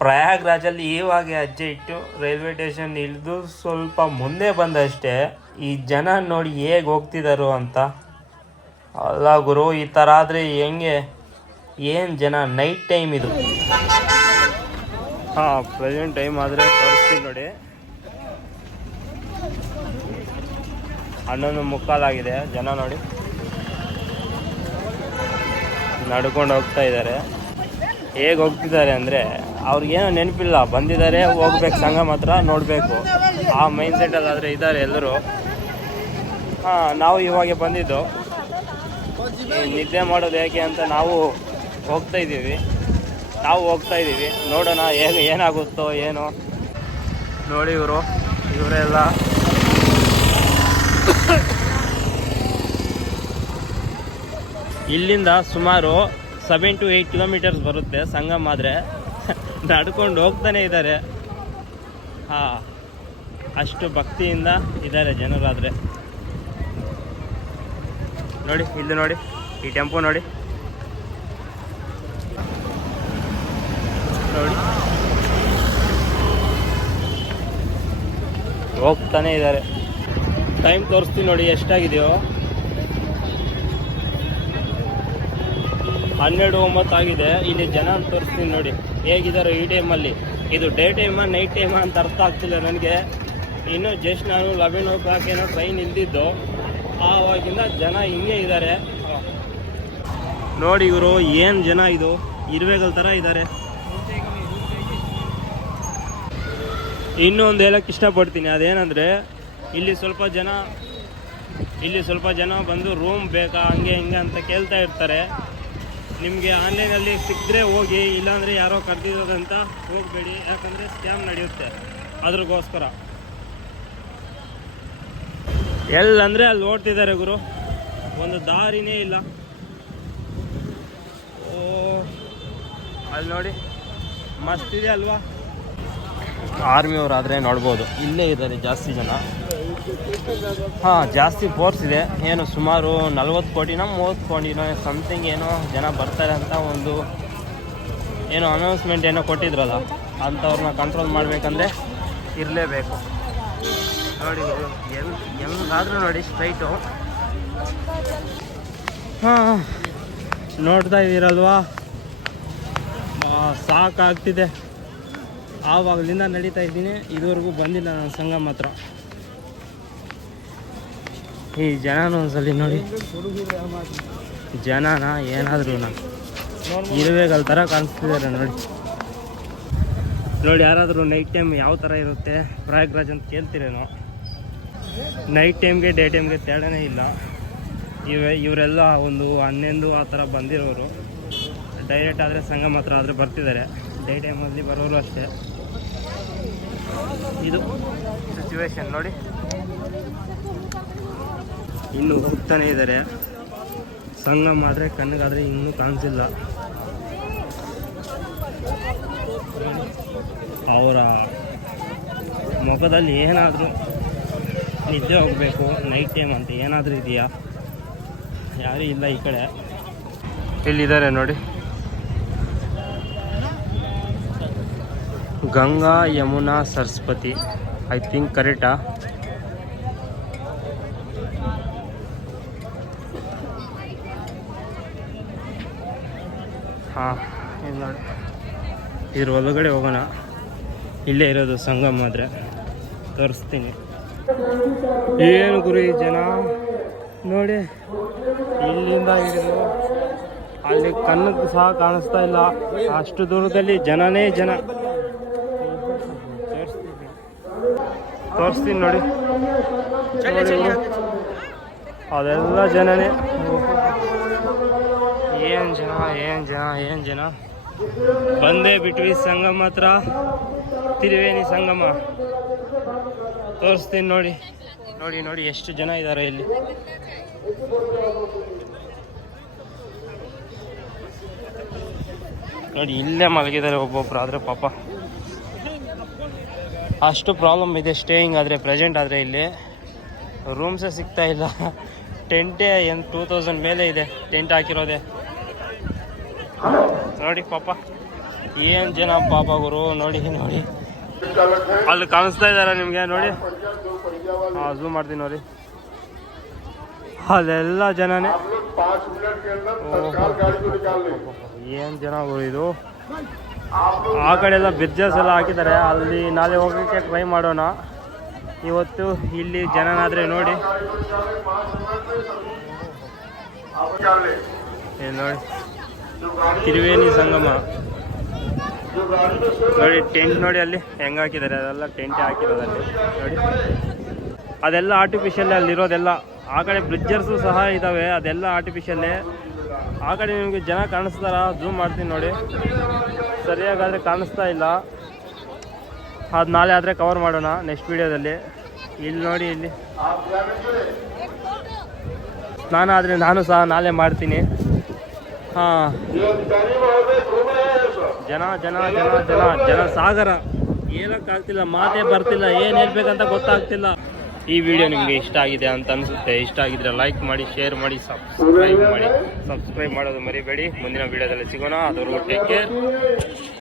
ಪ್ರಯಾಗ್ರಾಜಲ್ಲಿ ಈವಾಗ ಹೆಜ್ಜೆ ಇಟ್ಟು ರೈಲ್ವೆ ಸ್ಟೇಷನ್ ಇಳಿದು ಸ್ವಲ್ಪ ಮುಂದೆ ಬಂದಷ್ಟೇ, ಈ ಜನ ನೋಡಿ ಹೇಗೆ ಹೋಗ್ತಿದಾರೋ ಅಂತ. ಅಲ್ಲ ಗುರು, ಈ ಥರ ಆದರೆ ಹೆಂಗೆ? ಏನು ಜನ? ನೈಟ್ ಟೈಮ್ ಇದು. ಹಾಂ ಪ್ರೆಸೆಂಟ್ ಟೈಮ್ ಆದರೆ ತೋರಿಸ್ತೀನಿ ನೋಡಿ. ಹನ್ನೊಂದು ಮುಕ್ಕಾಲಾಗಿದೆ ಜನ ನೋಡಿ. ನಡ್ಕೊಂಡು ಹೋಗ್ತಾ ಇದ್ದಾರೆ ಹೇಗೆ ಹೋಗ್ತಿದ್ದಾರೆ ಅಂದರೆ ಅವ್ರಿಗೇನೋ ನೆನಪಿಲ್ಲ, ಬಂದಿದ್ದಾರೆ, ಹೋಗ್ಬೇಕು, ಸಂಘ ಮಾತ್ರ ನೋಡಬೇಕು. ಆ ಮೈಂಡ್ ಸೆಟ್ಟಲ್ಲಿ ಆದರೆ ಇದ್ದಾರೆ ಎಲ್ಲರೂ. ಹಾಂ, ನಾವು ಇವಾಗ ಬಂದಿದ್ದು. ನಿದ್ದೆ ಮಾಡೋದು ಹೇಗೆ ಅಂತ ನಾವು ಹೋಗ್ತಾ ಇದ್ದೀವಿ. ನಾವು ಹೋಗ್ತಾ ಇದ್ದೀವಿ. ನೋಡೋಣ ಹೇಗೆ, ಏನಾಗುತ್ತೋ ಏನೋ. ನೋಡಿ ಇವರು ಇವರೆಲ್ಲ ಇಲ್ಲಿಂದ ಸುಮಾರು ಸೆವೆನ್ ಟು ಏಯ್ಟ್ ಕಿಲೋಮೀಟರ್ಸ್ ಬರುತ್ತೆ ಸಂಗಮ್ ಆದರೆ. ನಡ್ಕೊಂಡು ಹೋಗ್ತಾನೆ ಇದ್ದಾರೆ. ಹಾ, ಅಷ್ಟು ಭಕ್ತಿಯಿಂದ ಇದ್ದಾರೆ ಜನರಾದರೆ ನೋಡಿ, ಇಲ್ಲಿ ನೋಡಿ, ಈ ಟೆಂಪೋ ನೋಡಿ. ನೋಡಿ. ಹೋಗ್ತಾನೆ ಇದ್ದಾರೆ. ಟೈಮ್ ತೋರಿಸ್ತೀನಿ ನೋಡಿ, ಎಷ್ಟಾಗಿದೆಯೋ. ಹನ್ನೆರಡು ಒಂಬತ್ತು ಆಗಿದೆ. ಇಲ್ಲಿ ಜನ ತೋರಿಸ್ತೀನಿ ನೋಡಿ. ಹೇಗಿದ್ದಾರೆ ಈ ಟೈಮಲ್ಲಿ ಇದು ಡೇ ಟೈಮಾ ನೈಟ್ ಟೈಮಾ ಅಂತ ಅರ್ಥ ಆಗ್ತಿಲ್ಲ ನನಗೆ. ಇನ್ನು ಜಸ್ಟ್ ನಾನು ಲೆವೆನ್ ಓ ಏನೋ ಟ್ರೈನ್ ಇಲ್ದಿದ್ದು, ಆವಾಗಿಂದ ಜನ ಹಿಂಗೆ ಇದ್ದಾರೆ. ನೋಡಿ ಇವರು, ಏನು ಜನ ಇದು? ಇರುವೆಗಳ ಥರ ಇದ್ದಾರೆ. ಇನ್ನೊಂದು ಹೇಳಕ್ಕೆ ಇಷ್ಟಪಡ್ತೀನಿ. ಅದೇನಂದರೆ, ಇಲ್ಲಿ ಸ್ವಲ್ಪ ಜನ, ಇಲ್ಲಿ ಸ್ವಲ್ಪ ಜನ ಬಂದು ರೂಮ್ ಬೇಕಾ, ಹಂಗೆ ಹಿಂಗೆ ಅಂತ ಕೇಳ್ತಾ ಇರ್ತಾರೆ. ನಿಮಗೆ ಆನ್ಲೈನಲ್ಲಿ ಸಿಕ್ಕಿದ್ರೆ ಹೋಗಿ, ಇಲ್ಲಾಂದರೆ ಯಾರೋ ಕರೆದಿರೋದಂತ ಹೋಗಬೇಡಿ. ಯಾಕಂದರೆ ಸ್ಕ್ಯಾಮ್ ನಡೆಯುತ್ತೆ. ಅದ್ರಗೋಸ್ಕರ. ಎಲ್ಲಂದರೆ ಅಲ್ಲಿ ಓಡ್ತಿದ್ದಾರೆ ಗುರು. ಒಂದು ದಾರಿನೇ ಇಲ್ಲ. ಓ, ಅಲ್ಲಿ ನೋಡಿ. ಮಸ್ತ್ ಇದೆ ಅಲ್ವಾ? ಆರ್ಮಿಯವರಾದರೆ ನೋಡ್ಬೋದು. ಇಲ್ಲೇ ಇದ್ದಾರೆ ಜಾಸ್ತಿ ಜನ. ಹಾಂ, ಜಾಸ್ತಿ ಫೋರ್ಸ್ ಇದೆ. ಏನು ಸುಮಾರು ನಲ್ವತ್ತು ಕೋಟಿನೋ ಮೂವತ್ತು ಕೋಟಿನೋ ಸಮಥಿಂಗ್ ಏನೋ ಜನ ಬರ್ತಾರೆ ಅಂತ ಒಂದು ಏನೋ ಅನೌನ್ಸ್ಮೆಂಟ್ ಏನೋ ಕೊಟ್ಟಿದ್ರಲ್ಲ, ಅಂಥವ್ರನ್ನ ಕಂಟ್ರೋಲ್ ಮಾಡಬೇಕಂದ್ರೆ ಇರಲೇಬೇಕು. ನೋಡಿ ಹೆಂಗಾದ್ರೂ ನೋಡಿ ಸ್ಟ್ರೈಟು ಹಾಂ, ನೋಡ್ತಾ ಇದ್ದೀರಲ್ವಾ ಸಾಕಾಗ್ತಿದೆ. ಆವಾಗಲಿಂದ ನಡೀತಾ ಇದ್ದೀನಿ. ಇದುವರೆಗೂ ಬಂದಿಲ್ಲ ನನ್ನ ಸಂಘ ಮಾತ್ರ. ಈ ಜನನ ಒಂದ್ಸಲಿ ನೋಡಿ. ಜನನ ಏನಾದ್ರೂ ಇರುವೆಗಳ ಥರ ಕಾಣಿಸ್ತಿದ್ದಾರೆ ನೋಡಿ. ನೋಡಿ, ಯಾರಾದರೂ ನೈಟ್ ಟೈಮ್ ಯಾವ ಥರ ಇರುತ್ತೆ? ಪ್ರಯಾಗ್ರಾಜ್ ಅಂತ ಕೇಳ್ತಿರೇನೋ. ನೈಟ್ ಟೈಮ್ಗೆ ಡೇ ಟೈಮ್ಗೆ ತೇಡನೇ ಇಲ್ಲ. ಇವೆ, ಇವರೆಲ್ಲ ಒಂದು ಹನ್ನೊಂದು ಆ ಥರ ಬಂದಿರೋರು. ಡೈರೆಕ್ಟ್ ಆದರೆ ಸಂಘ ಮಾತ್ರ ಆದರೆ ಬರ್ತಿದ್ದಾರೆ. ಡೇ ಟೈಮಲ್ಲಿ ಬರೋರು ಅಷ್ಟೇ. ಇದು ಸಿಚುವೇಶನ್ ನೋಡಿ. ಇನ್ನು ಹೋಗ್ತಾನೆ ಇದ್ದಾರೆ ಸಂಗಮ್ ಮಾತ್ರ, ಕಣ್ಣಿಗಾದ್ರೆ ಇನ್ನೂ ಕಾಣಿಸಿಲ್ಲ. ಅವರ ಮುಖದಲ್ಲಿ ಏನಾದರೂ ನಿದ್ದೆ ಹೋಗಬೇಕು ನೈಟ್ ಟೈಮ್ ಅಂತ ಏನಾದರೂ ಇದೆಯಾ? ಯಾರೂ ಇಲ್ಲ ಈ ಕಡೆ. ಇಲ್ಲಿದ್ದಾರೆ ನೋಡಿ. ಗಂಗಾ ಯಮುನಾ ಸರಸ್ವತಿ. ಐ ಥಿಂಕ್ ಕರೆಕ್ಟಾ ಹಾಂ ಇದು ಇದ್ರ ಒಳಗಡೆ ಹೋಗೋಣ. ಇಲ್ಲೇ ಇರೋದು ಸಂಗಮ್ ಆದರೆ. ತೋರಿಸ್ತೀನಿ. ಏನು ಗುರು ಜನ? ನೋಡಿ, ಇಲ್ಲಿಂದ ಹಿಡಿದು ಅಲ್ಲಿ ಕಣ್ಣಿಗೆ ಸಹ ಕಾಣಿಸ್ತಾ ಇಲ್ಲ. ಅಷ್ಟು ದೂರದಲ್ಲಿ ಜನನೇ ಜನ. ತೋರಿಸ್ತೀನಿ ನೋಡಿ. ಅದೆಲ್ಲ ಜನನೇ. ಏನು ಜನ ಏನು ಜನ ಏನು ಜನ? ಬಂದೇ ಬಿಟ್ವಿ ಸಂಗಮ ಹತ್ರ. ತಿರುವೇಣಿ ಸಂಗಮ. ತೋರಿಸ್ತೀನಿ ನೋಡಿ. ನೋಡಿ ನೋಡಿ ಎಷ್ಟು ಜನ ಇದ್ದಾರೆ ಇಲ್ಲಿ. ನೋಡಿ ಇಲ್ಲೇ ಮಲಗಿದ್ದಾರೆ ಒಬ್ಬೊಬ್ರು ಆದರೆ ಪಾಪ. ಅಷ್ಟು ಪ್ರಾಬ್ಲಮ್ ಇದೆ ಸ್ಟೇಯಿಂಗ್ ಆದರೆ ಪ್ರೆಸೆಂಟ್ ಆದರೆ ಇಲ್ಲಿ. ರೂಮ್ಸೇ ಸಿಗ್ತಾ ಇಲ್ಲ. ಟೆಂಟೇ ಏನು ಟೂ ತೌಸಂಡ್ ಮೇಲೆ ಇದೆ. ಟೆಂಟ್ ಹಾಕಿರೋದೆ. ನೋಡಿ ಪಾಪ. ಏನು ಜನ ಪಾಪ ಗುರು, ನೋಡಿ ನೋಡಿ. ಅಲ್ಲಿ ಕಾಣಿಸ್ತಾ ಇದ್ದಾರೆ ನಿಮಗೆ? ನೋಡಿ. ಹಾಂ ಝೂಮ್ ಮಾಡ್ತೀನಿ ನೋಡಿ. ಅಲ್ಲೆಲ್ಲ ಜನನೇ. ಏನು ಜನ ಗುರು ಇದು? ಆ ಕಡೆ ಎಲ್ಲ ಬ್ರಿಡ್ಜಸ್ ಎಲ್ಲ ಹಾಕಿದ್ದಾರೆ. ಅಲ್ಲಿ ನಾಳೆ ಹೋಗೋಕ್ಕೆ ಟ್ರೈ ಮಾಡೋಣ. ಇವತ್ತು ಇಲ್ಲಿ ಜನನಾದ್ರೆ ನೋಡಿ. ನೋಡಿ. ತ್ರಿವೇಣಿ ಸಂಗಮ. ನೋಡಿ ಟೆಂಟ್ ನೋಡಿ ಅಲ್ಲಿ ಹೆಂಗೆ ಹಾಕಿದ್ದಾರೆ. ಅದೆಲ್ಲ ಟೆಂಟ್ ಹಾಕಿರೋದಲ್ಲಿ ನೋಡಿ. ಅದೆಲ್ಲ ಆರ್ಟಿಫಿಷಿಯಲ್ ಅಲ್ಲಿರೋದೆಲ್ಲ ಆ ಕಡೆ ಬ್ರಿಡ್ಜರ್ಸು ಸಹ ಇದಾವೆ. ಅದೆಲ್ಲ ಆರ್ಟಿಫಿಷಿಯಲ್ಲೇ ಆ ಕಡೆ ನಿಮಗೆ ಜನ ಕಾಣಿಸ್ತಾರ? ಝೂಮ್ ಮಾಡ್ತೀನಿ ನೋಡಿ. ಸರಿಯಾಗಾದ್ರೆ ಕಾಣಿಸ್ತಾ ಇಲ್ಲ. ಅದು ನಾಳೆ ಆದರೆ ಕವರ್ ಮಾಡೋಣ ನೆಕ್ಸ್ಟ್ ವೀಡಿಯೋದಲ್ಲಿ ಇಲ್ಲಿ ನೋಡಿ ಇಲ್ಲಿ. ನಾನು ಆದರೆ ನಾನು ಸಹ ನಾಳೆ ಮಾಡ್ತೀನಿ. ಹಾಂ. ಜನ ಜನ ಜನ ಜನ ಜನ, ಸಾಗರ. ಏನಕ್ಕಾಗ್ತಿಲ್ಲ ಮಾತೇ ಬರ್ತಿಲ್ಲ, ಏನು ಹೇಳ್ಬೇಕಂತ ಗೊತ್ತಾಗ್ತಿಲ್ಲ. ಈ ವಿಡಿಯೋ ನಿಮಗೆ ಇಷ್ಟ ಆಗಿದೆ ಅಂತ ಅನಿಸುತ್ತೆ. ಇಷ್ಟ ಆಗಿದ್ರೆ ಲೈಕ್ ಮಾಡಿ ಶೇರ್ ಮಾಡಿ ಸಬ್ಸ್ಕ್ರೈಬ್ ಮಾಡಿ. ಸಬ್ಸ್ಕ್ರೈಬ್ ಮಾಡೋದು ಮರಿಬೇಡಿ. ಮುಂದಿನ ವಿಡಿಯೋದಲ್ಲಿ ಸಿಗೋಣ. ಅದರ ಟೇಕ್ ಕೇರ್